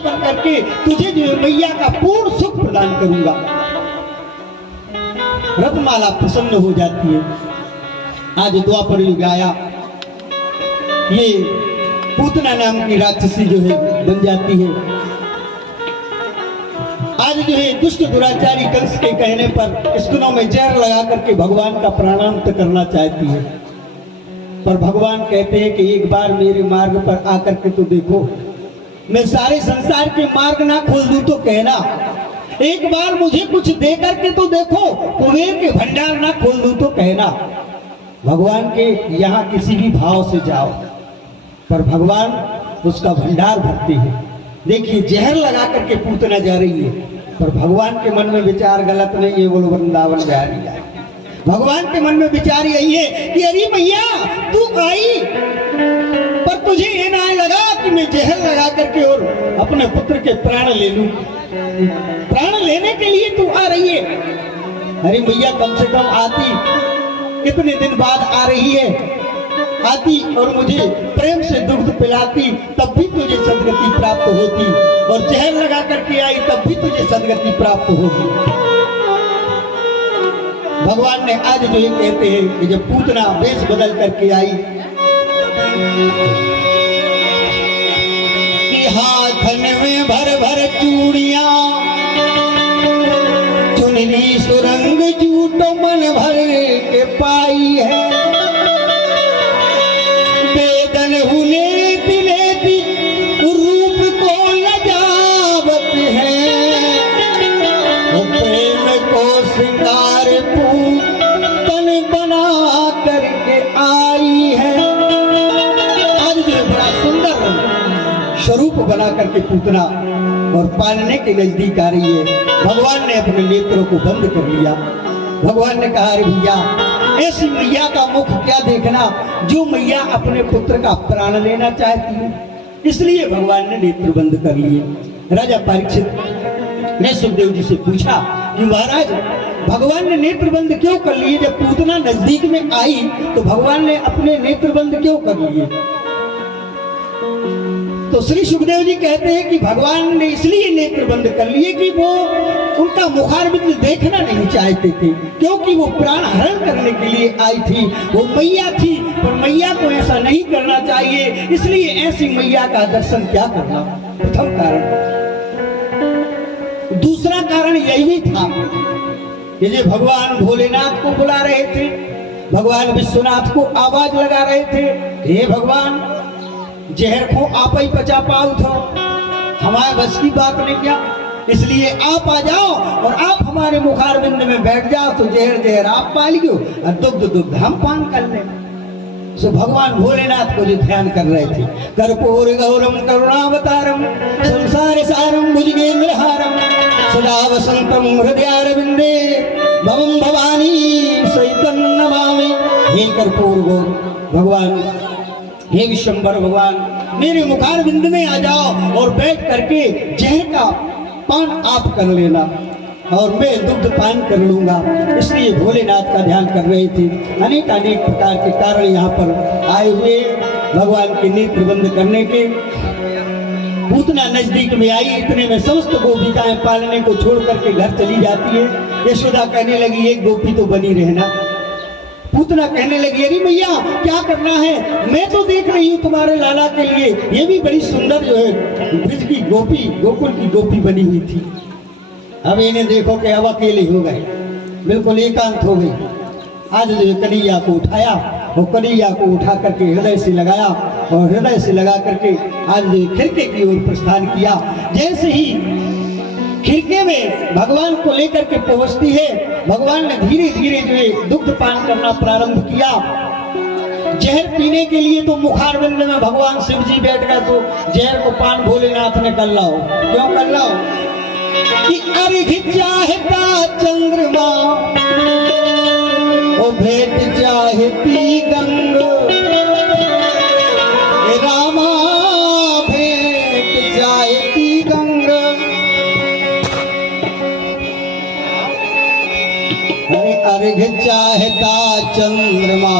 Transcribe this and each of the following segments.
बन करके तुझे जो मैया का पूर्ण सुख प्रदान करूंगा। रत्नमाला प्रसन्न हो जाती है। आज द्वापर युग आया, ये पूतना नाम की राक्षसी जो है बन जाती है। आज जो है दुष्ट दुराचारी कंस के कहने पर स्तनों में जहर लगा करके भगवान का प्राणांत करना चाहती है, पर भगवान कहते हैं कि एक बार मेरे मार्ग पर आकर के तो देखो, मैं सारे संसार के मार्ग ना खोल दूं तो कहना, एक बार मुझे कुछ दे करके तो देखो, कुबेर के भंडार ना खोल दूं तो कहना। भगवान के यहाँ किसी भी भाव से जाओ, पर भगवान उसका भंडार भरते हैं। देखिए जहर लगा करके पूतना जा रही है, पर भगवान के मन में विचार गलत नहीं है, बोलो वृंदावन जा रही है। भगवान के मन में विचार यही है कि अरे मैया तू आई, पर तुझे ये ना लगा कि मैं जहर लगा करके और अपने पुत्र के प्राण ले लूं। प्राण लेने के लिए तू आ रही है। अरे मैया कम से कम आती, कितने दिन बाद आ रही है, आती और मुझे प्रेम से दुग्ध पिलाती, तब भी तुझे सदगति प्राप्त होती, और जहर लगा करके आई तब भी तुझे सदगति प्राप्त होगी। भगवान ने आज जो ये कहते हैं कि जब पूतना वेश बदल करके आई कि हाथन में भर भर चूड़ियां, चुनरी सुरंग जूटो मन भर के पाई है, वेदन हुने दिलेती रूप को लजावत है, प्रेम को श्रृंगार तन बना करके आई है। आज जो बड़ा सुंदर स्वरूप बना करके पूतना और पालने के नजदीक आ रही है। भगवान ने अपने नेत्रों को बंद कर लिया। भगवान ने कहा अरे भैया, ऐसी मैया का मुख क्या देखना जो मैया अपने पुत्र का प्राण लेना चाहती है। इसलिए भगवान ने नेत्र बंद कर लिए। राजा परीक्षित ने सुखदेव जी से पूछा कि महाराज भगवान ने नेत्र बंद क्यों कर लिए? जब पूतना नजदीक में आई तो भगवान ने अपने नेत्र बंद क्यों कर लिए? तो श्री सुखदेव जी कहते हैं कि भगवान ने इसलिए नेत्र बंद कर लिए कि वो उनका मुखारबिंद देखना नहीं चाहते थे, क्योंकि वो प्राण हरण करने के लिए आई थी। वो मैया थी, पर मैया को ऐसा नहीं करना चाहिए, इसलिए ऐसी मैया का दर्शन क्या करना। प्रथम कारण। दूसरा कारण यही भी था कि जो भगवान भोलेनाथ को बुला रहे थे, भगवान विश्वनाथ को आवाज लगा रहे थे, हे भगवान जहर को आप ही पचा पाओ था, हमारे बस की बात नहीं क्या, इसलिए आप आ जाओ और आप हमारे मुखारबिंद में बैठ जाओ, तो जहर आप पा लियो और दुग्ध हम पान कर ले। सो भगवान भोलेनाथ को जो ध्यान कर रहे थे, कर्पूर गौरम करुणावतारम संसार सारम भुजगेंद्रहारम सदा वसंतम हृदयारविंदे भवम भवानी सहितं नमामि। हे कर्पूर गौर भगवान, हे विश्वंभर भगवान, मेरे मुखारबिंद में आ जाओ और बैठ करके जहर का पान आप कर लेना और मैं दुग्ध पान कर लूंगा। इसलिए भोलेनाथ का ध्यान कर रहे थे। अनेक अनेक प्रकार के कारण यहाँ पर आए हुए भगवान के नेत्र बंद करने के। पूतना नजदीक में आई, इतने में समस्त गोपिकाएं पालने को छोड़ करके घर चली जाती है। यशोदा कहने लगी एक गोपी तो बनी रहना। पूतना कहने लगी अरे मैया क्या करना है, मैं तो देख रही हूँ तुम्हारे लाला के लिए ये भी बड़ी सुंदर जो है ब्रज की गोपी, गोकुल की गोपी बनी हुई थी। अब इन्हें देखो कि अब अकेले हो गए, बिल्कुल एकांत हो गई। आज जो कन्हैया को उठाया और कन्हैया को उठा करके हृदय से लगाया और हृदय से लगा करके आज जो खिड़के की ओर प्रस्थान किया। जैसे ही खिड़के में भगवान को लेकर के पहुंचती है, भगवान ने धीरे धीरे जो है दुग्ध पान करना प्रारंभ किया। जहर पीने के लिए तो मुखारबिंद में भगवान शिव जी बैठ गए, तो जहर को पान भोलेनाथ ने कर लाओ। क्यों कर लाओ कि अर्घ चाहता चंद्रमा ओ भेंट चाहती गंग, रामा भेंट चाहती गंग। अर्घ चाहता चंद्रमा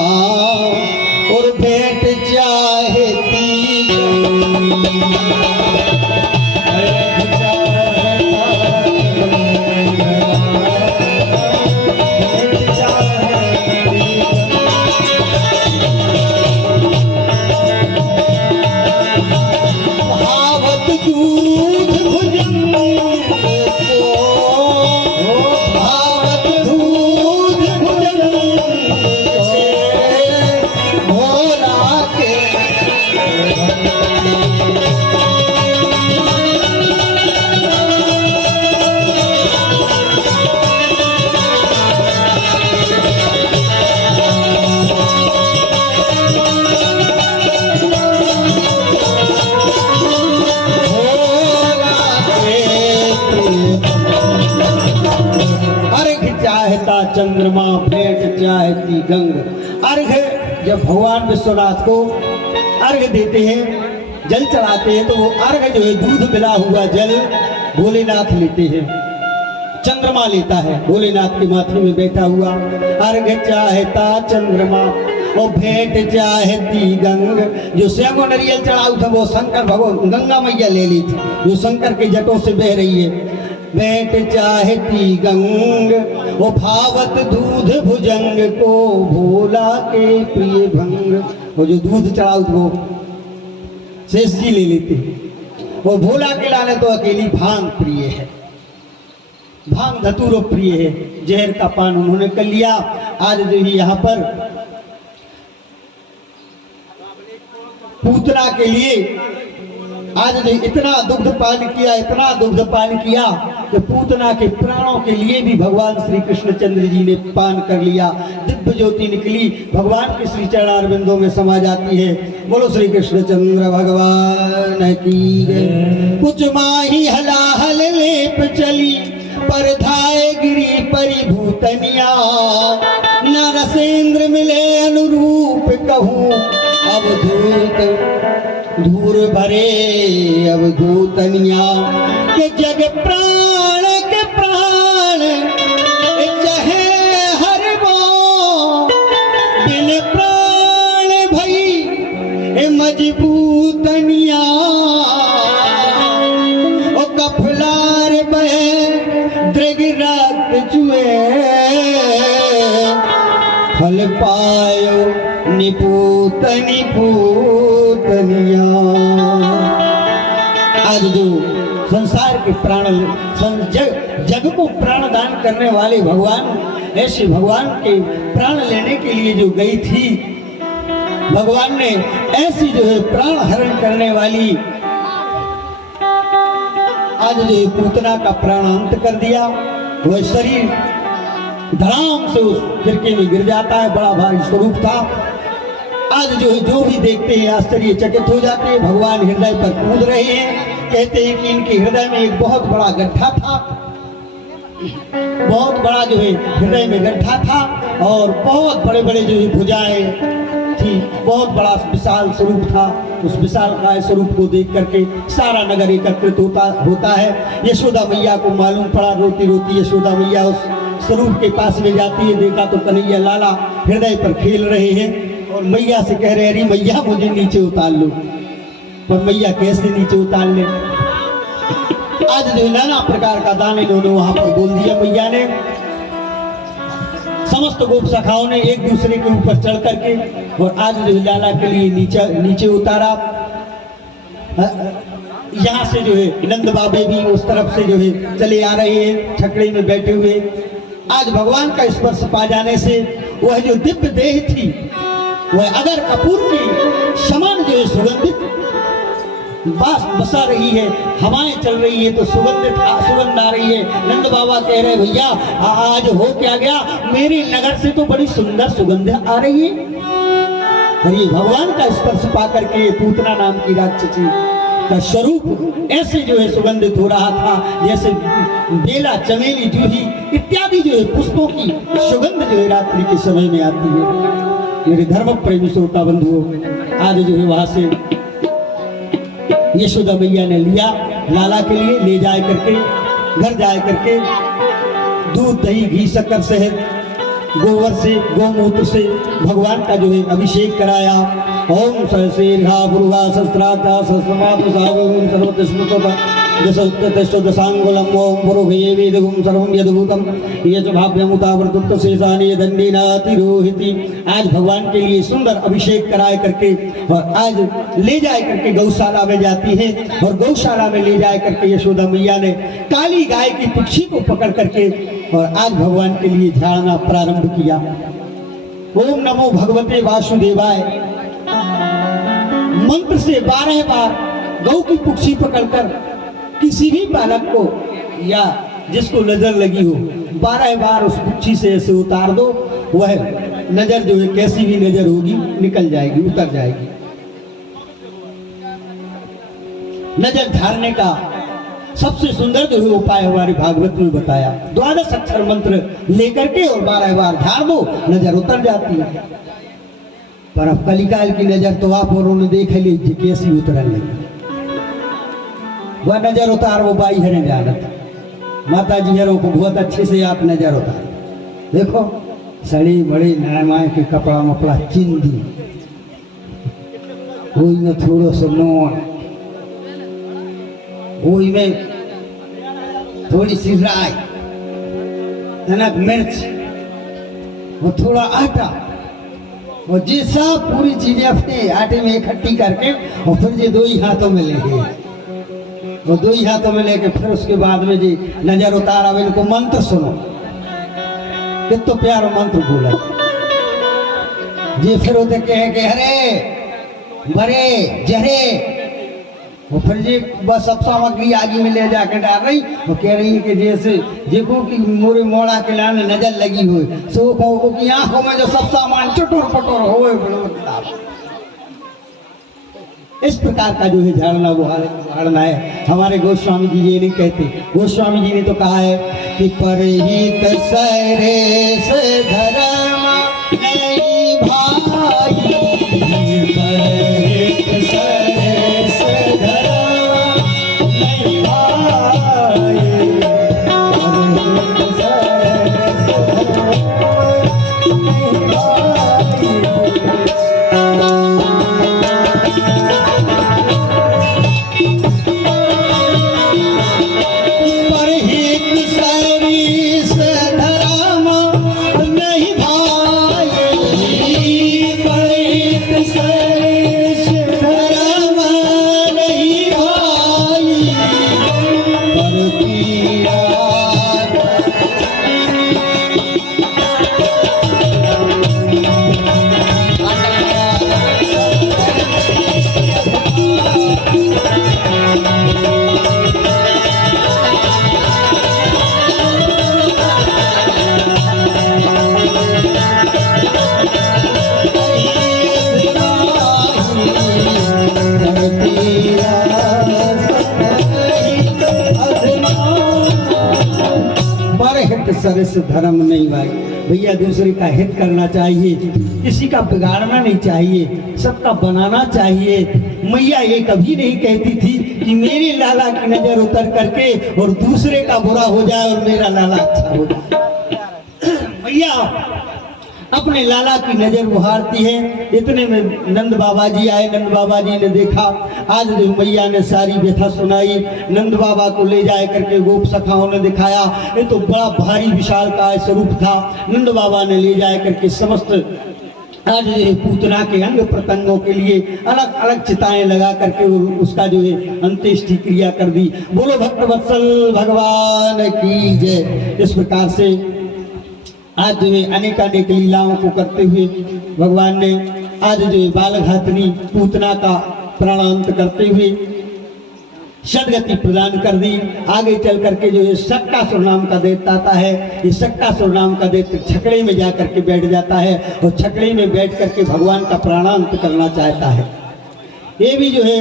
और भेंट चाहती गंग। चंद्रमा भेंट चाहती गंग। अर्घ जब भगवान विश्वनाथ को अर्घ देते हैं, जल चढ़ाते हैं, तो वो अर्घ जो है दूध मिला हुआ जल भोलेनाथ लेते हैं, चंद्रमा लेता है भोलेनाथ के माथे में बैठा हुआ। अर्घ चाहता चंद्रमा और भेंट चाहती गंग। जो स्वयं नरियल चढ़ाऊ था वो शंकर भगवान गंगा मैया ले ली थी, जो शंकर के जटों से बह रही है। भेंट चाहती गंग वो भावत दूध भुजंग को भोला के प्रिय भंग। वो जो दूध चढ़ाऊ वो शेष जी ले लेते, वो भोला के लाले तो अकेली भांग प्रिय है, भांग धतूरो प्रिय है, जहर का पान उन्होंने कर लिया। आज जो ही यहाँ पर पूतना के लिए आज जो इतना दुग्ध पान किया, इतना दुग्ध पान किया कि पूतना के प्राणों के लिए भी भगवान श्री कृष्णचंद्र जी ने पान कर लिया। दिव्य ज्योति निकली, भगवान के श्री चरणारविंदों में समा जाती है। बोलो श्री कृष्णचंद्र भगवान की जय। कुछ माही हलाहल लेप चली पर धाए गिरी परिभूतनिया। नरसेंद्र मिले अनुरूप कहूँ अवधूत धूर भरे अवधूतनिया। के जग प्राण के प्राण चाहे हर वो बिन प्राण भई मजबूतनिया। ओ कफलार बहे दृग रक्त चुए फल पायो निपूत निपूतनिया। आज जो संसार के प्राण जग को प्राण दान करने वाले भगवान, ऐसे भगवान के प्राण लेने के लिए जो गई थी, भगवान ने ऐसी जो है प्राण हरण करने वाली आज जो पूतना का प्राण अंत कर दिया। वह शरीर धड़ाम से उस खिड़की में गिर जाता है, बड़ा भारी स्वरूप था। आज जो है जो भी देखते हैं आश्चर्यचकित हो जाते हैं। भगवान हृदय पर कूद रहे हैं। कहते हैं कि इनके हृदय में एक बहुत बड़ा गड्ढा था, बहुत बड़ा जो है हृदय में गड्ढा था और बहुत बड़े बड़े जो है भुजाएं थी, बहुत बड़ा विशाल स्वरूप था। उस विशाल काय स्वरूप को देख करके सारा नगर एकत्रित होता है। यशोदा मैया को मालूम पड़ा, रोती रोती यशोदा मैया उस स्वरूप के पास में जाती है। देखा तो कन्हैया लाला हृदय पर खेल रहे हैं और मैया से कह रहे, अरे मैया मुझे नीचे उतार लो। पर मैया कैसे नीचे उतार ले? आज जो नाना प्रकार का दान इन्होंने वहां पर बोल दिया मैया ने। समस्त गोप सखाओं ने एक दूसरे के ऊपर चढ़ करके और आज जो लाला के लिए नीचे उतारा। यहाँ से जो है नंद बाबे भी उस तरफ से जो है चले आ रहे हैं छकड़े में बैठे हुए। आज भगवान का स्पर्श पा जाने से वह जो दिव्य देह थी वह अगर कपूर की समान जो है सुगंधित बसा रही है, हवाएं चल रही है तो सुगंध आ रही है। नंद बाबा कह रहे भैया आज हो क्या गया, मेरी नगर से तो बड़ी सुंदर सुगंध आ रही है। और ये भगवान का स्पर्श पा करके पूतना नाम की राक्षसी का स्वरूप ऐसे जो है सुगंधित हो रहा था जैसे बेला, चमेली, जूही इत्यादि जो है पुष्पों की सुगंध जो है रात्रि के समय में आती है। मेरे धर्म प्रेमी श्रोता बंधुओं, आज जो है वहां से यशोदा मैया ने लिया लाला के लिए, ले जाए करके घर जाए करके दूध दही घी शक्कर शहद गोबर से गोमूत्र से भगवान का जो है अभिषेक कराया। ओम सहस्रेर्घा पुरुगा सहस्राता सहस्रमात्र सावगुण सर्वतस्मृतोता दशांगुलम ओम पुरुभये वेदगुम सर्वं यद्भूतम यच भाव्यमुतावर्तुत शेषानि दंडिनातिरोहिति। आज भगवान के लिए सुंदर अभिषेक कराए करके और आज ले जाए करके गौशाला में जाती है और गौशाला में ले जाए करके यशोदा मैया ने काली गाय की पुच्छी को पकड़ करके और आज भगवान के लिए झाड़ना प्रारंभ किया। ओम नमो भगवते वासुदेवाय मंत्र से 12 बार गौ की पुच्छी पकड़कर किसी भी बालक को या जिसको नजर लगी हो 12 बार उस पुच्छी से ऐसे उतार दो, वह नजर जो है कैसी भी नजर होगी निकल जाएगी, उतर जाएगी। नजर झाड़ने का सबसे सुंदर जो है उपाय हमारे भागवत में बताया। 12 अक्षर मंत्र लेकर के और 12 बार झाड़ दो, नजर उतर जाती है। पर अब कलिकाल की नजर तो आप और उन्होंने देख ली कैसी उतरने लगी। वह नजर उतार वो बाई हरे जानत माता जी हरों को बहुत अच्छे से आप नजर उतार देखो, सड़ी बड़ी नरमाए के कपड़ा मपड़ा चिंदी, कोई में थोड़ो सा नोन, कोई में थोड़ी सी राई, नमक मिर्च, वो थोड़ा आटा, और ये सब पूरी चीजें अपने आटे में इकट्ठी करके और फिर ये 2 ही हाथों में लेंगे, वो 2 ही हाथों में लेके फिर उसके बाद में जी नजर उतार अब इनको मंत्र सुनो, कितना प्यारा मंत्र बोला जी। फिर वो देखे हैं कि हरे बरे जहरे, और फिर जी बस सब सामग्री आगे में ले जाकर डाल रही और कह रही है कि जैसे देखो कि मोरे मोड़ा के लाने नजर लगी हुई सो को की आंखों में जो सब सामान चटोर पटोर हो। इस प्रकार का जो है झाड़ना वो झाड़ना है। हमारे गोस्वामी जी ये नहीं कहते, गोस्वामी जी ने तो कहा है कि परहित सरेस धर्म नहीं भाई, परहित सरेस धर्म नहीं भाई, परहित सरेस धर्म नहीं भाई। सरस धर्म नहीं भाई, भैया दूसरे का हित करना चाहिए, किसी का बिगाड़ना नहीं चाहिए, सबका बनाना चाहिए। मैया ये कभी नहीं कहती थी कि मेरी लाला की नजर उतर करके और दूसरे का बुरा हो जाए और मेरा लाला अच्छा हो जाए। मैया अपने लाला की नजर उहारती है। इतने में नंद बाबा जी आए, नंद बाबा जी ने देखा, आज जो मैया ने सारी व्यथा सुनाई, नंद बाबा को ले जाए करके गोप सखाओं ने दिखाया, ये तो बड़ा भारी विशाल का स्वरूप था। नंद बाबा ने ले जाए करके समस्त आज पूतना के अंग प्रत्यंगों के लिए अलग अलग चिताएं लगा करके उसका जो है अंत्येष्टि क्रिया कर दी। बोलो भक्त वत्सल भगवान की जय। इस प्रकार से आज जो है अनेकानेक लीलाओं को करते हुए भगवान ने आज जो है बालघातनी पूतना का प्राणांत करते हुए सदगति प्रदान कर दी। आगे चल करके जो है सक्कासुर नाम का दैत्य आता है, ये सक्कासुर नाम का दैत्य छकड़े में जा करके बैठ जाता है और छकड़े में बैठ करके भगवान का प्राणांत करना चाहता है। ये भी जो है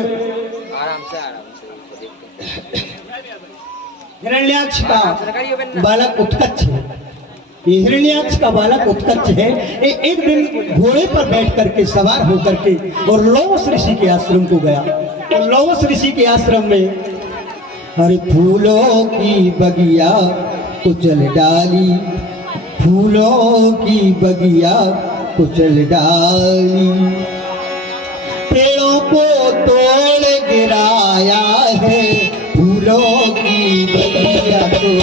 हिरण्याक्ष का बालक उत्कच है। ये हिरण्याक्ष का बालक उत्कच है। एक दिन घोड़े पर बैठ करके सवार होकर के और लौवस ऋषि के आश्रम को गया। तो लौवस ऋषि के आश्रम में हरे फूलों की बगिया कुचल डाली, फूलों की बगिया कुचल डाली, पेड़ों को तोड़ गिराया है, फूलों की बगिया को